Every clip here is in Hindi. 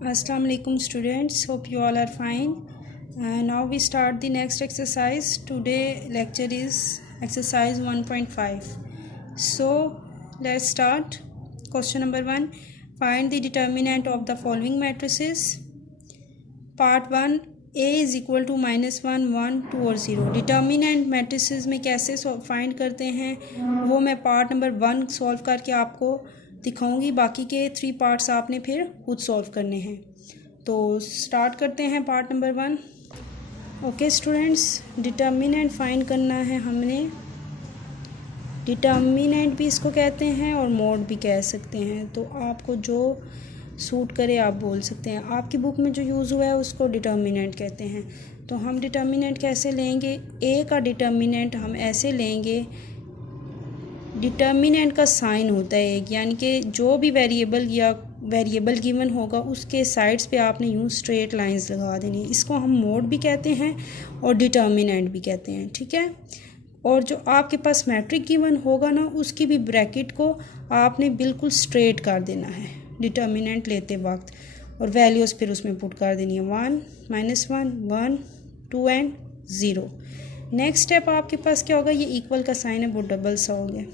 Assalamu alaikum students, hope you all are fine. Now we start the next exercise. Today lecture is exercise 1.5. So let's start. Question number 1. Find the determinant of the following matrices. Part 1. A is equal to -1, 1, 2 और 0. डिटर्मिनेंट मैट्रिसेस में कैसे फाइंड करते हैं वो मैं पार्ट नंबर 1 सॉल्व करके आपको दिखाऊंगी. बाकी के 3 पार्ट्स आपने फिर खुद सॉल्व करने हैं. तो स्टार्ट करते हैं part number 1. Okay students, determinant find करना है हमने. डिटर्मिनेंट भी इसको कहते हैं और मोड भी कह सकते हैं, तो आपको जो सूट करे आप बोल सकते हैं. आपकी बुक में जो यूज़ हुआ है उसको डिटर्मिनेंट कहते हैं. तो हम डिटर्मिनेंट कैसे लेंगे? ए का डिटर्मिनेंट हम ऐसे लेंगे. डिटर्मिनेंट का साइन होता है एक, यानी कि जो भी वेरिएबल गिवन होगा उसके साइड्स पे आपने यूँ स्ट्रेट लाइंस लगा देनी है. इसको हम मोड भी कहते हैं और डिटर्मिनेंट भी कहते हैं. ठीक है. और जो आपके पास मैट्रिक गिवन होगा ना, उसकी भी ब्रैकेट को आपने बिल्कुल स्ट्रेट कर देना है डिटर्मिनेंट लेते वक्त, और वैल्यूज़ फिर उसमें पुट कर देनी है. 1, -1, 1, 2 एंड 0. नेक्स्ट स्टेप आपके पास क्या होगा? ये इक्वल का साइन है वो डबल सा हो गया.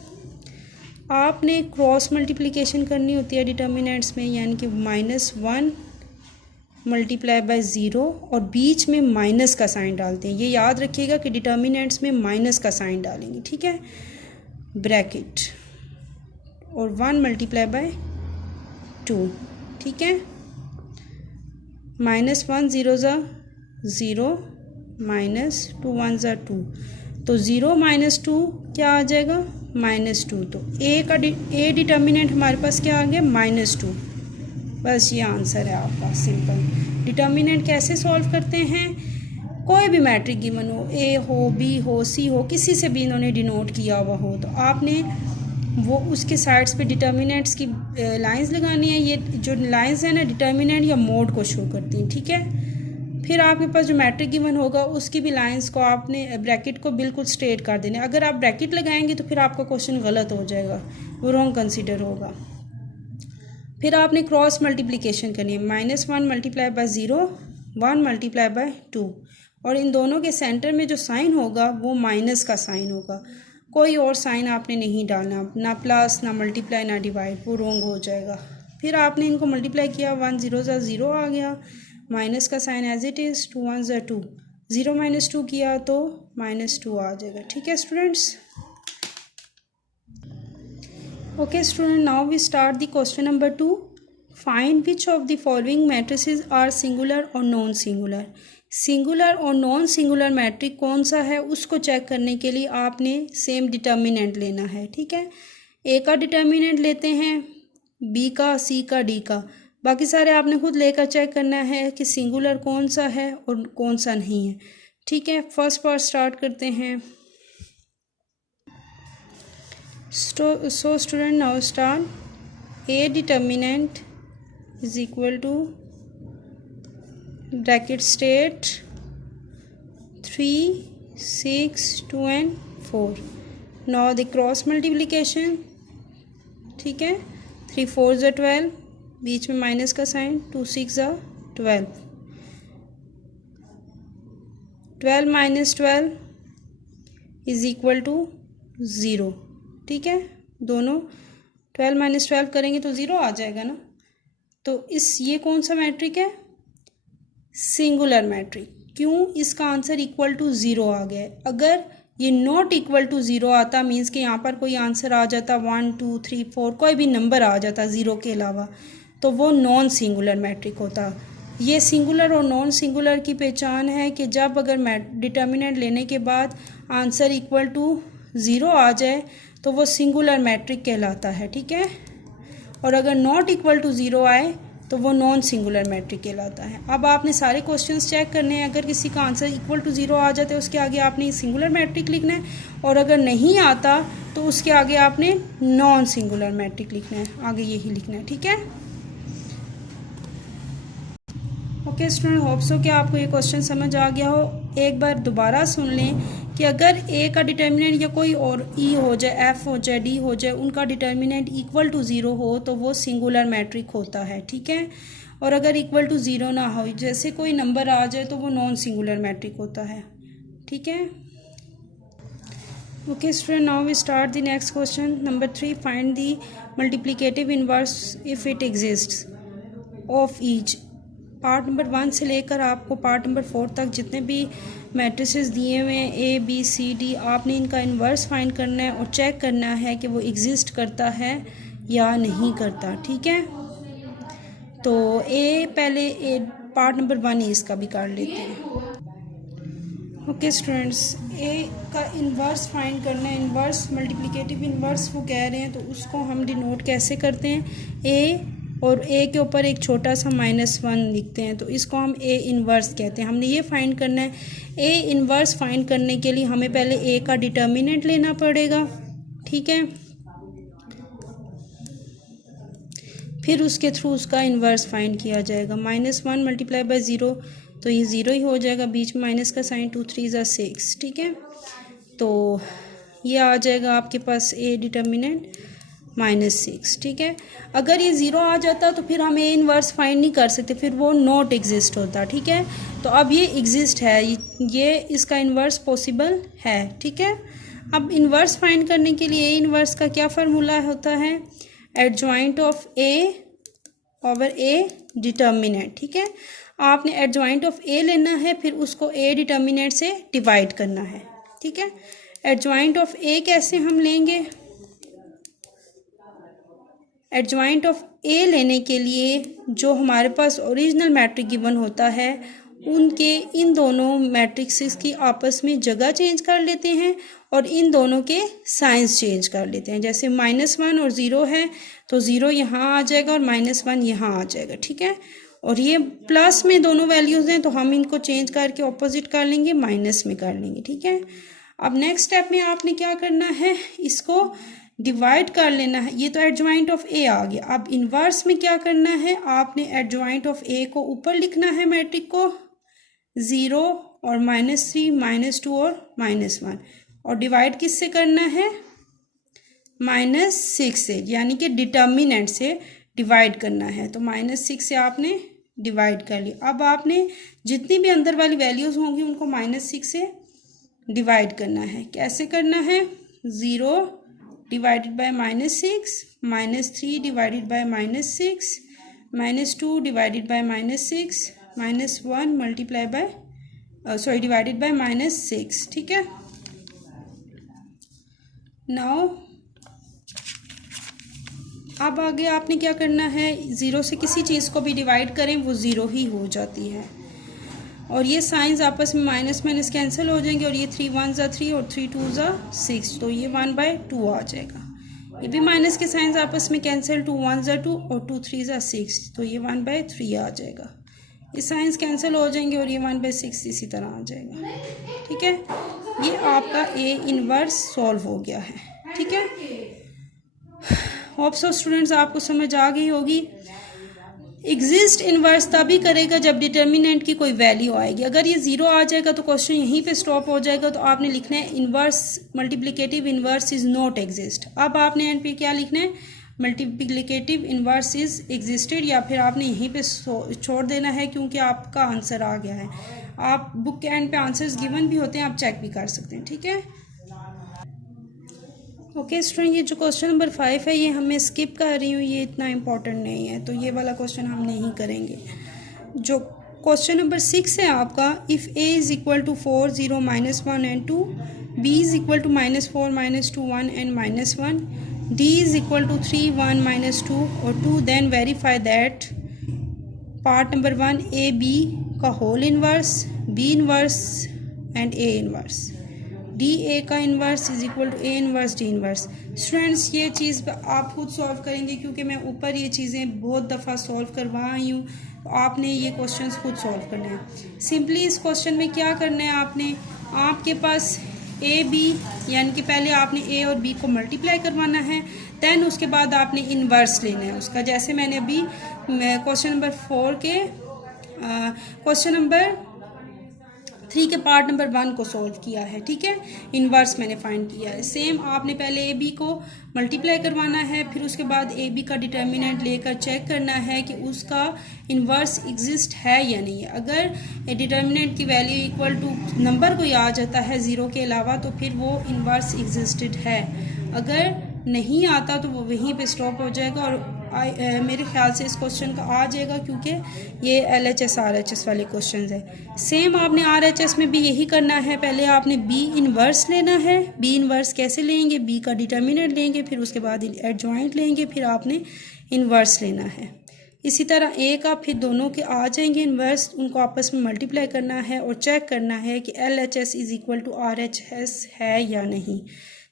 आपने क्रॉस मल्टीप्लिकेशन करनी होती है डिटर्मिनेंट्स में, यानी कि -1 मल्टीप्लाई बाय 0 और बीच में माइनस का साइन डालते हैं. ये याद रखिएगा कि डिटर्मिनेंट्स में माइनस का साइन डालेंगे. ठीक है. ब्रैकेट और 1 मल्टीप्लाई बाय 2. ठीक है. -1 0 ज़ा 0, -2 1 ज़ा 2, तो 0 - 2 क्या आ जाएगा? -2. तो ए डिटर्मिनेंट हमारे पास क्या आ गया? -2. बस ये आंसर है आपका. सिंपल. डिटर्मिनेंट कैसे सॉल्व करते हैं? कोई भी मैट्रिक गिवन हो, ए हो, बी हो, सी हो, किसी से भी इन्होंने डिनोट किया हुआ हो, तो आपने वो उसके साइड्स पे डिटर्मिनेंट्स की लाइंस लगानी है. ये जो लाइंस हैं ना, डिटर्मिनेंट या मोड को शो करती हैं. ठीक है. फिर आपके पास जो मैट्रिक गिवन होगा उसकी भी लाइंस को आपने ब्रैकेट को बिल्कुल स्ट्रेट कर देना है. अगर आप ब्रैकेट लगाएंगे तो फिर आपका क्वेश्चन गलत हो जाएगा, वो रॉन्ग कंसीडर होगा. फिर आपने क्रॉस मल्टीप्लिकेशन करनी है. -1 मल्टीप्लाई बाय 0, 1 मल्टीप्लाई बाय 2, और इन दोनों के सेंटर में जो साइन होगा वो माइनस का साइन होगा. कोई और साइन आपने नहीं डालना, ना प्लस, ना मल्टीप्लाई, ना डिवाइड, वो रॉन्ग हो जाएगा. फिर आपने इनको मल्टीप्लाई किया. 1 0 ज़ा 0 आ गया, माइनस का साइन एज इट इज़. 2 1 ज़ा 2, 0 - 2 किया तो -2 आ जाएगा. ठीक है students. Okay student, now we start the question number 2. Find which of the following matrices are singular और नॉन सिंगुलर. सिंगुलर और नॉन सिंगुलर मैट्रिक कौन सा है उसको चेक करने के लिए आपने सेम डिटर्मिनेंट लेना है. ठीक है. ए का डिटर्मिनेंट लेते हैं, बी का, सी का, डी का. बाकी सारे आपने खुद लेकर चेक करना है कि सिंगुलर कौन सा है और कौन सा नहीं है. ठीक है. फर्स्ट पार्ट स्टार्ट करते हैं. So student, now start. A determinant is equal to bracket state 3, 6, 2 and 4. Now the cross multiplication. ठीक है. 3 4 ज़ा 12, बीच में माइनस का साइन. 2 6 ज़ा 12, 12 - 12 इज इक्वल टू 0. ठीक है. दोनों 12 - 12 करेंगे तो 0 आ जाएगा ना. तो ये कौन सा मैट्रिक है? Singular matrix. क्यों? इसका आंसर इक्वल टू 0 आ गया है. अगर ये नॉट इक्वल टू 0 आता, मीन्स कि यहाँ पर कोई आंसर आ जाता 1 2 3 4, कोई भी नंबर आ जाता 0 के अलावा, तो वो नॉन सिंगुलर मैट्रिक होता. ये सिंगुलर और नॉन सिंगुलर की पहचान है कि जब अगर डिटर्मिनेंट लेने के बाद आंसर इक्वल टू 0 आ जाए तो वो सिंगुलर मैट्रिक कहलाता है. ठीक है. और अगर नॉट इक्वल टू 0 आए तो वो नॉन सिंगुलर मैट्रिक कहलाता है. अब आपने सारे क्वेश्चंस चेक करने हैं. अगर किसी का आंसर इक्वल टू 0 आ जाता है उसके आगे आपने सिंगुलर मैट्रिक लिखना है, और अगर नहीं आता तो उसके आगे आपने नॉन सिंगुलर मैट्रिक लिखना है. आगे यही लिखना है. ठीक है. ओके स्टूडेंट, होप सो कि आपको ये क्वेश्चन समझ आ गया हो. एक बार दोबारा सुन लें कि अगर ए का डिटर्मिनेंट या कोई और ई हो जाए, एफ हो जाए, डी हो जाए, उनका डिटर्मिनेंट इक्वल टू 0 हो तो वो सिंगुलर मैट्रिक होता है। ठीक है। और अगर इक्वल टू ज़ीरो ना हो, जैसे कोई नंबर आ जाए तो वो नॉन सिंगुलर मैट्रिक होता है। ठीक है, okay student, now we start the next question number 3। Find the multiplicative inverse if it exists of each. Part number 1 से लेकर आपको पार्ट नंबर 4 तक जितने भी मैट्रिसेस दिए हुए हैं ए बी सी डी, आपने इनका इन्वर्स फाइंड करना है और चेक करना है कि वो एग्जिस्ट करता है या नहीं करता। ठीक है, तो पहले पार्ट नंबर 1 इसका भी कर लेते हैं। ओके स्टूडेंट्स, ए का इन्वर्स फाइंड करना है, इन्वर्स मल्टीप्लिकेटिव इन्वर्स वो कह रहे हैं, तो उसको हम डिनोट कैसे करते हैं, ए और ए के ऊपर एक छोटा सा -1 लिखते हैं, तो इसको हम ए इन्वर्स कहते हैं। हमने ये फाइंड करना है। ए इन्वर्स फाइंड करने के लिए हमें पहले ए का डिटर्मिनेंट लेना पड़ेगा। ठीक है, फिर उसके थ्रू उसका इन्वर्स फाइंड किया जाएगा। -1 मल्टीप्लाई बाय 0, तो ये 0 ही हो जाएगा, बीच में माइनस का साइन, 2 3 ज़ा 6। ठीक है, तो ये आ जाएगा आपके पास ए डिटर्मिनेंट -6। ठीक है, अगर ये 0 आ जाता तो फिर हम ए इन्वर्स फाइंड नहीं कर सकते, फिर वो नॉट एग्जिस्ट होता। ठीक है, तो अब ये एग्जिस्ट है, ये इसका इन्वर्स पॉसिबल है। ठीक है, अब इन्वर्स फाइंड करने के लिए ए इन्वर्स का क्या फार्मूला होता है, adjoint of A over A determinant. ठीक है, आपने एडजॉइंट ऑफ ए लेना है, फिर उसको ए डिटर्मिनेंट से डिवाइड करना है। ठीक है, एडजॉइंट ऑफ ए कैसे हम लेंगे, एडजॉइंट ऑफ ए लेने के लिए जो हमारे पास ओरिजिनल मैट्रिक गिवन होता है, उनके इन दोनों मैट्रिक्स की आपस में जगह चेंज कर लेते हैं और इन दोनों के साइंस चेंज कर लेते हैं। जैसे -1 और 0 है, तो 0 यहाँ आ जाएगा और -1 यहाँ आ जाएगा। ठीक है, और ये प्लस में दोनों वैल्यूज़ हैं, तो हम इनको चेंज करके ऑपोजिट कर लेंगे, माइनस में कर लेंगे। ठीक है, अब नेक्स्ट स्टेप में आपने क्या करना है, इसको डिवाइड कर लेना है। ये तो एडजॉइंट ऑफ ए आ गया। अब इन्वर्स में क्या करना है, आपने एडजॉइंट ऑफ ए को ऊपर लिखना है मैट्रिक को, 0 और -3 -2 और -1, और डिवाइड किससे करना है, -6 से, यानी कि डिटर्मिनेंट से डिवाइड करना है। तो -6 से आपने डिवाइड कर लिया। अब आपने जितनी भी अंदर वाली वैल्यूज़ होंगी उनको -6 से डिवाइड करना है। कैसे करना है, 0 divided by -6, -3 divided by -6, -2 divided by -6, -1 multiply by divided by -6। ठीक है, नाउ अब आगे आपने क्या करना है, 0 से किसी चीज़ को भी डिवाइड करें वो 0 ही हो जाती है, और ये साइंस आपस में माइनस माइनस कैंसिल हो जाएंगे, और ये 3 1 ज़ा 3 और 3 2 ज़ा 6, तो ये 1/2 आ जाएगा। ये भी माइनस के साइंस आपस में कैंसिल, 2 1 ज़ा 2 और 2 3 ज़ा 6, तो ये 1/3 आ जाएगा। ये साइंस कैंसिल हो जाएंगे और ये 1/6 इसी तरह आ जाएगा। ठीक है, ये आपका ए इनवर्स सॉल्व हो गया है। ठीक है, होप सो स्टूडेंट्स आपको समझ आ गई होगी। एग्जिस्ट इन्वर्स तभी करेगा जब डिटर्मिनेंट की कोई वैल्यू आएगी। अगर ये 0 आ जाएगा तो क्वेश्चन यहीं पे स्टॉप हो जाएगा, तो आपने लिखना है inverse multiplicative inverse is not exist. अब आपने एंड पे क्या लिखना है, मल्टीप्लिकेटिव इन्वर्स इज एग्जिस्टेड, या फिर आपने यहीं पे छोड़ देना है क्योंकि आपका आंसर आ गया है। आप बुक के एंड पे आंसर्स गिवन भी होते हैं, आप चेक भी कर सकते हैं। ठीक है, ओके स्टूडेंट, ये जो क्वेश्चन नंबर 5 है ये हमें स्किप कर रही हूँ, ये इतना इम्पोर्टेंट नहीं है, तो ये वाला क्वेश्चन हम नहीं करेंगे। जो क्वेश्चन नंबर 6 है आपका, if a is equal to 4 0 -1 and 2, b is equal to -4 -2 1 and -1, d is equal to 3 1 -2 और 2, then verify that part number 1 a b का whole inverse, b inverse and a inverse, D A का inverse is equal to A inverse D inverse. Students ये चीज़ आप खुद सॉल्व करेंगे क्योंकि मैं ऊपर ये चीज़ें बहुत दफ़ा सॉल्व करवा आई हूँ, तो आपने ये क्वेश्चंस खुद सॉल्व करने हैं। सिंपली इस क्वेश्चन में क्या करना है, आपने आपके पास ए बी यानी कि पहले आपने ए और बी को मल्टीप्लाई करवाना है, दैन उसके बाद आपने इन्वर्स लेना है उसका। जैसे मैंने अभी क्वेश्चन नंबर 4 के क्वेश्चन नंबर 3 के पार्ट नंबर 1 को सॉल्व किया है, ठीक है, इन्वर्स मैंने फाइंड किया है। सेम आपने पहले ए बी को मल्टीप्लाई करवाना है, फिर उसके बाद ए बी का डिटर्मिनेंट लेकर चेक करना है कि उसका इन्वर्स एग्जिस्ट है या नहीं है। अगर डिटर्मिनेंट की वैल्यू इक्वल टू नंबर कोई आ जाता है 0 के अलावा तो फिर वो इन्वर्स एग्जिस्टेड है, अगर नहीं आता तो वो वहीं पे स्टॉप हो जाएगा और मेरे ख्याल से इस क्वेश्चन का आ जाएगा क्योंकि ये LHS RHS वाले क्वेश्चन है। सेम आपने RHS में भी यही करना है, पहले आपने B इन्वर्स लेना है। B इन्वर्स कैसे लेंगे, B का डिटर्मिनेंट लेंगे, फिर उसके बाद एडजॉइंट लेंगे, फिर आपने इन्वर्स लेना है। इसी तरह A का फिर दोनों के आ जाएंगे इन्वर्स, उनको आपस में मल्टीप्लाई करना है और चेक करना है कि LHS is equal to RHS है या नहीं।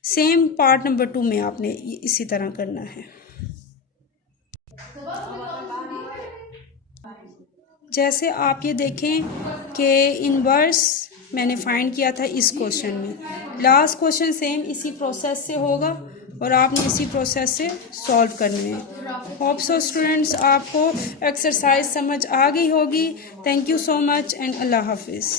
सेम पार्ट नंबर 2 में आपने इसी तरह करना है। जैसे आप ये देखें कि इन्वर्स मैंने फाइंड किया था इस क्वेश्चन में, लास्ट क्वेश्चन सेम इसी प्रोसेस से होगा और आपने इसी प्रोसेस से सॉल्व करने हैं। होप सो स्टूडेंट्स आपको एक्सरसाइज समझ आ गई होगी। Thank you so much and अल्लाह हाफिज़।